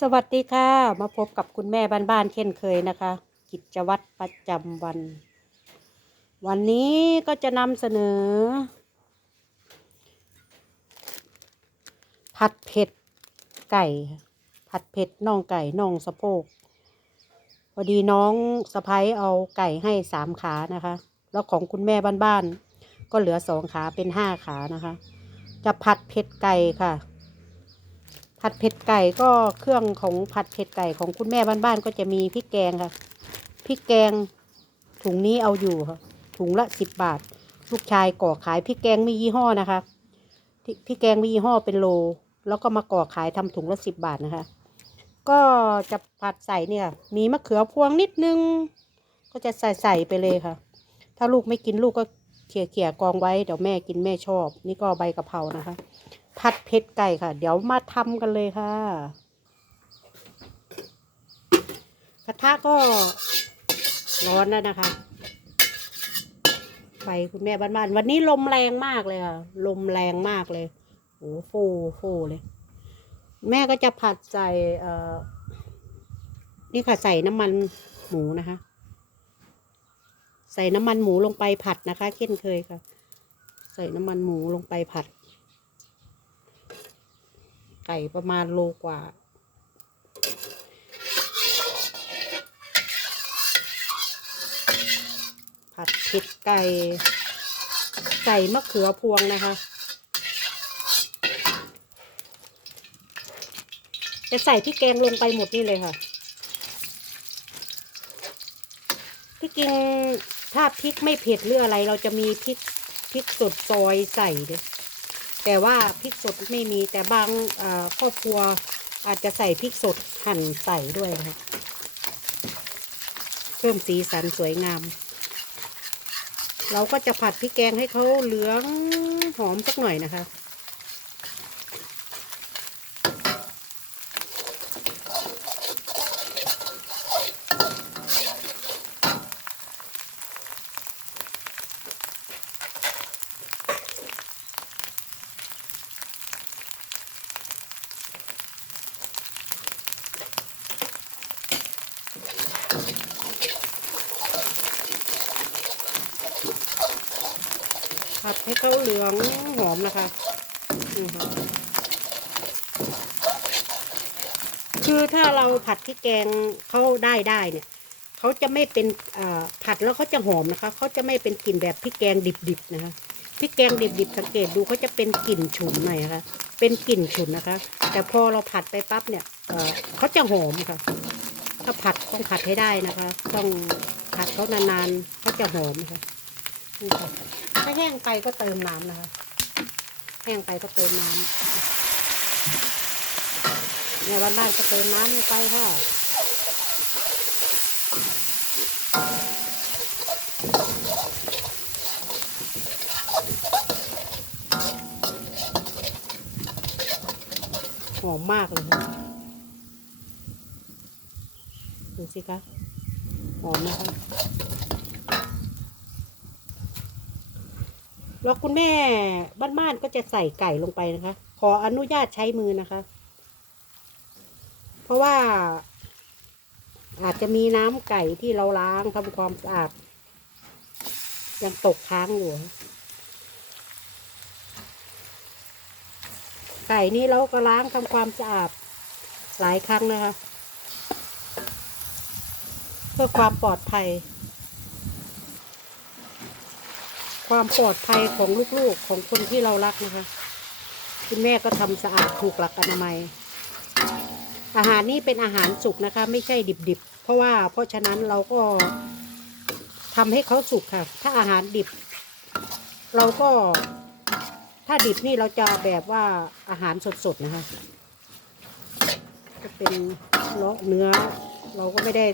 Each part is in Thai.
สวัสดีค่ะ มาพบกับคุณแม่บ้านๆเช่นเคยนะคะ กิจวัตรประจำวัน วันนี้ก็จะนำเสนอ ผัดเผ็ดไก่ ผัดเผ็ดน่องไก่น่องสะโพกพอดีน้องสะพ้ยเอาไก่ให้สามขานะคะ แล้วของคุณแม่บ้านๆก็เหลือสองขาเป็นห้าขานะคะ จะผัดเผ็ดไก่ค่ะ ผัดเผ็ดไก่ก็เครื่องของผัดเผ็ดไก่ของคุณแม่บ้านๆก็จะมีพริกแกงค่ะพริกแกงถุงนี้เอาอยู่ค่ะถุงละสิบบาท ลูกชายก่อขายพริกแกงมียี่ห้อนะคะพริกแกงมียี่ห้อเป็นโล แล้วก็มาก่อขายทำถุงละสิบบาทนะคะ ก็จะผัดใส่เนี่ย มีมะเขือพวงนิดนึง ก็จะใส่ใส่ไปเลยค่ะ ถ้าลูกไม่กินลูกก็เขี่ยเขี่ยกองไว้เดี๋ยวแม่กินแม่ชอบ นี่ก็ใบกะเพรานะคะ ผัดเผ็ดไก่ค่ะ เดี๋ยวมาทำกันเลยค่ะ กระทะก็ร้อนแล้วนะคะไฟคุณแม่บ้านๆวันนี้ลมแรงมากเลยค่ะ ลมแรงมากเลยโอ้โฟโฟเลย แม่ก็จะผัดใส่เอ่อนี่ค่ะใส่น้ำมันหมูนะคะ ใส่น้ำมันหมูลงไปผัดนะคะเช่นเคยค่ะ ใส่น้ำมันหมูลงไปผัด ไก่ประมาณโลกว่า ผัดเผ็ดไก่ใส่มะเขือพวงนะคะ จะใส่พริกแกงลงไปหมดนี่เลยค่ะที่จริงถ้าพริกไม่เผ็ดหรืออะไร เราจะมีพริกพริกสดซอยใส่เลย แต่ว่าพริกสดไม่มีแต่บางครอบครัวอาจจะใส่พริกสดหั่นใส่ด้วยนะคะเพิ่มสีสันสวยงาม เราก็จะผัดพริกแกงให้เขาเหลืองหอมสักหน่อยนะคะ ผัดให้เขาเหลืองหอมนะคะคือถ้าเราผัดพริกแกงเขาได้ได้เนี่ยเขาจะไม่เป็นผัดแล้วเขาจะหอมนะคะเขาจะไม่เป็นกลิ่นแบบพริกแกงดิบๆนะคะพริกแกงดิบๆสังเกตดูเขาจะเป็นกลิ่นฉุนหน่อยนะคะเป็นกลิ่นฉุนนะคะ แต่พอเราผัดไปปั๊บเนี่ยเเขาจะหอมค่ะ ถ้าผัดต้องผัดให้ได้นะคะ ต้องผัดเขานานๆเขาจะหอมค่ะนี่ค่ะ ถ้าแห้งไปก็เติมน้ำนะคะ แห้งไปก็เติมน้ำในบ้านบ้านๆก็เติมน้ำลงไปค่ะหอมมากเลยค่ะดูสิคะหอมนะคะ แล้วคุณแม่บ้านๆก็จะใส่ไก่ลงไปนะคะ ขออนุญาตใช้มือนะคะ เพราะว่า อาจจะมีน้ำไก่ที่เราล้างทำความสะอาดยังตกค้างอยู่ ไก่นี่เราก็ล้างทำความสะอาดหลายครั้งนะคะ เพื่อความปลอดภัย ความปลอดภัยของลูกๆของคนที่เรารักนะคะคุณแม่ก็ทำสะอาดถูกหลักอนามัย อาหารนี่เป็นอาหารสุกนะคะ ไม่ใช่ดิบๆ เพราะว่าเพราะฉะนั้นเราก็ทำให้เขาสุกค่ะ ถ้าอาหารดิบ เราก็ ถ้าดิบนี่เราจะแบบว่าอาหารสดๆนะคะจะเป็นเลาะเนื้อ เราก็ไม่ได้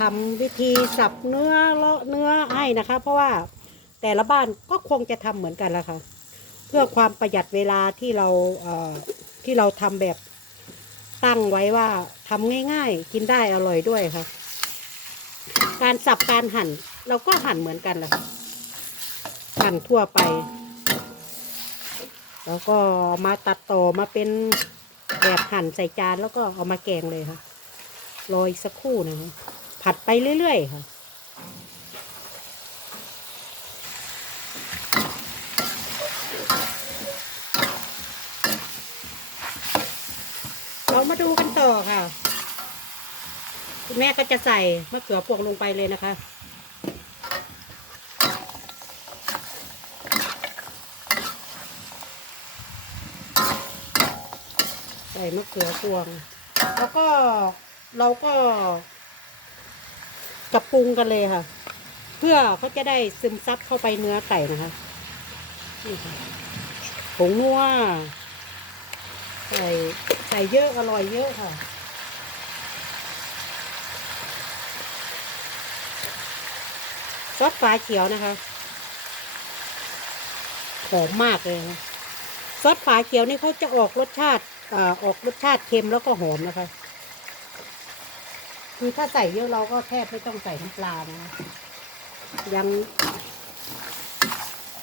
ทำวิธีสับเนื้อเลาะเนื้อให้นะคะ เพราะว่า แต่ละบ้านก็คงจะทำเหมือนกันแหละค่ะ เพื่อความประหยัดเวลาที่เราเอ่อที่เราทำแบบตั้งไว้ว่าทำง่าย ๆ กินได้อร่อยด้วยค่ะ การสับการหั่นเราก็หั่นเหมือนกันแหละค่ะหั่นทั่วไป แล้วก็มาตัดต่อมาเป็นแบบหั่นใส่จานแล้วก็เอามาแกงเลยค่ะรออีกสักครู่นะคะผัดไปเรื่อยๆค่ะ มาดูกันต่อค่ะ คุณแม่ก็จะใส่มะเขือพวงลงไปเลยนะคะ ใส่มะเขือพวง แล้วก็เราก็กระปรุงกันเลยค่ะ เพื่อเขาจะได้ซึมซับเข้าไปเนื้อไก่นะคะผงนัวใส่ ส่เยอะอร่อยเยอะค่ะ ซอสฟ้าเขียวนะคะหอมมากเลยนะซอสฝาเขียวนี่เขาจะออกรสชาติอออกรสชาติเค็มแล้วก็หอมนะคะ คือถ้าใส่เยอะเราก็แทบไม่ต้องใส่น้ำปลานะยัง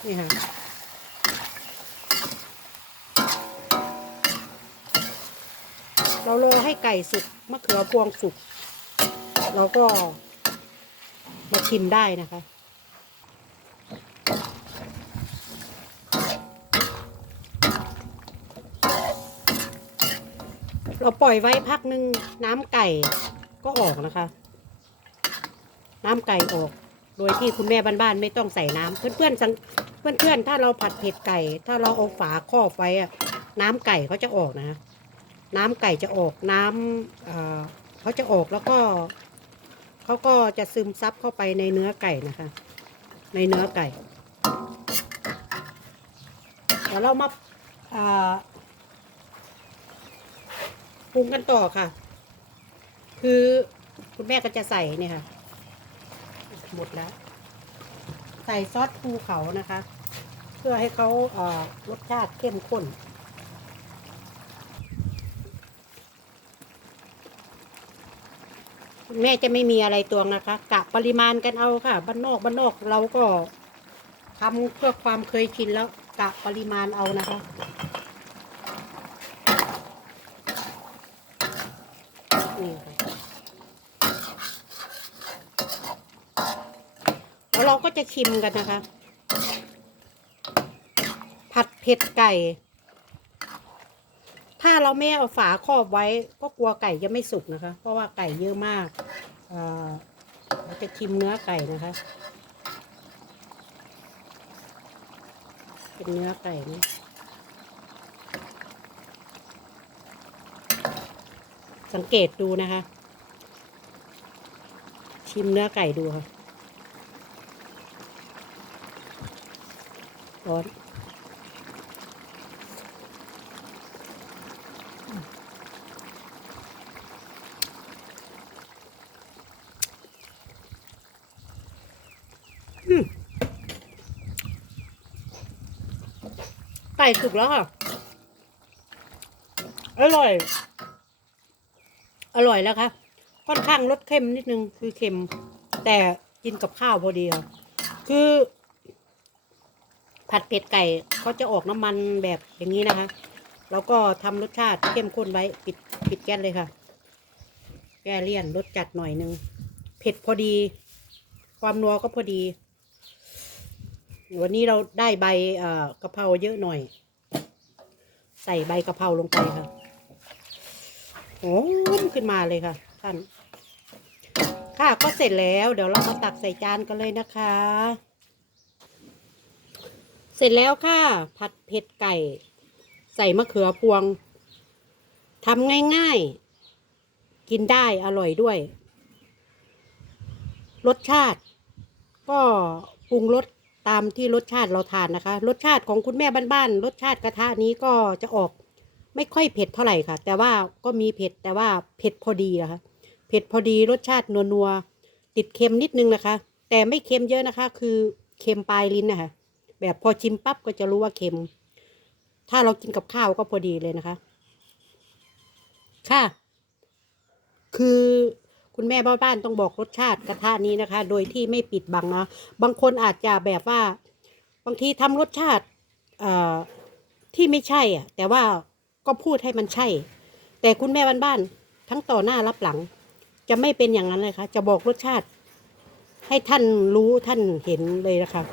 นี่ค่ะ เรารอให้ไก่สุกมะเขือพวงสุก เราก็มาชิมได้นะคะ เราปล่อยไว้พักหนึ่งน้ำไก่ก็ออกนะคะ น้ำไก่ออก โดยที่คุณแม่บ้านๆไม่ต้องใส่น้ำเพื่อนๆสังเพื่อนๆ ถ้าเราผัดเผ็ดไก่ ถ้าเราเอาฝาครอบไว้อะน้ำไก่เขาจะออกนะ น้ำไก่จะออกน้ำเอ่อเขาจะออกแล้วก็เขาก็จะซึมซับเข้าไปในเนื้อไก่นะคะ ในเนื้อไก่เดี๋ยวเรามาปรุงกันต่อค่ะ คือคุณแม่ก็จะใส่เนี่ยค่ะหมดแล้ว ใส่ซอสภูเขานะคะ เพื่อให้เขาเออรสชาติเข้มข้น คุณแม่จะไม่มีอะไรตวงนะคะกะปริมาณกันเอาค่ะบ้านนอกบ้านนอกเราก็ทำเพื่อความเคยชินแล้วกะปริมาณเอานะคะนี่ค่ะแล้วเราก็จะชิมกันนะคะ ผัดเผ็ดไก่ ถ้าเราไม่เอาฝาครอบไว้ ก็กลัวไก่จะไม่สุกนะคะ เพราะว่าไก่เยอะมากเราจะชิมเนื้อไก่นะคะ เป็นเนื้อไก่นะสังเกตดูนะคะ ชิมเนื้อไก่ดูค่ะร้อน ก่สุกแล้วค่ะ อร่อย อร่อยแล้วค่ะ ค่อนข้างรสเค็มนิดนึง คือเค็ม แต่กินกับข้าวพอดีค่ะคือ ผัดเผ็ดไก่เขาจะออกน้ำมันแบบอย่างนี้นะคะ แล้วก็ทำรสชาติเข้มข้นไว้ ปิดปิดแก๊สเลยค่ะ แก้เลี่ยนรสจัดหน่อยนึง เผ็ดพอดี ความนัวก็พอดี วันนี้เราได้ใบกะเพราเยอะหน่อย ใส่ใบกะเพราลงไปค่ะหอมขึ้นมาเลยค่ะ ท่าน ค่ะก็เสร็จแล้ว เดี๋ยวเรามาตักใส่จานกันเลยนะคะ เสร็จแล้วค่ะ ผัดเผ็ดไก่ ใส่มะเขือพวงทำง่ายๆ กินได้อร่อยด้วย รสชาติ ก็ปรุงรส ตามที่รสชาติเราทานนะคะ รสชาติของคุณแม่บ้านๆรสชาติกระทะนี้ก็จะออกไม่ค่อยเผ็ดเท่าไหร่ค่ะ แต่ว่าก็มีเผ็ดแต่ว่าเผ็ดพอดีนะคะเผ็ดพอดีรสชาตินัวๆติดเค็มนิดนึงนะคะ แต่ไม่เค็มเยอะนะคะ คือเค็มปลายลิ้นนะคะแบบพอชิมปั๊บก็จะรู้ว่าเค็ม ถ้าเรากินกับข้าวก็พอดีเลยนะคะ ค่ะ คือ คุณแม่บ้านๆต้องบอกรสชาติกระทะนี้นะคะ โดยที่ไม่ปิดบังนะบางคนอาจจะแบบว่า บางทีทำรสชาติที่ไม่ใช่อะแต่ว่าก็พูดให้มันใช่ แต่คุณแม่บ้านๆทั้งต่อหน้ารับหลัง จะไม่เป็นอย่างนั้นเลยค่ะ จะบอกรสชาติ ให้ท่านรู้ท่านเห็นเลยนะคะ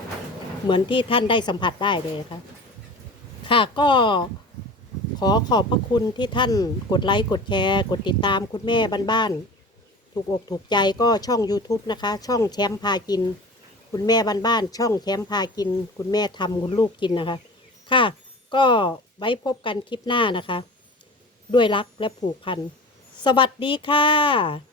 เหมือนที่ท่านได้สัมผัสได้เลยนะคะ ค่ะก็ขอขอบพระคุณที่ท่านกดไลค์กดแชร์ กดติดตามคุณแม่บ้านๆ ถูกอกถูกใจก็ช่อง YouTube นะคะ ช่องแชมป์พากิน คุณแม่บ้านๆช่องแชมป์พากิน คุณแม่ทำคุณลูกกินนะคะ ค่ะ ก็ไว้พบกันคลิปหน้านะคะ ด้วยรักและผูกพัน สวัสดีค่ะ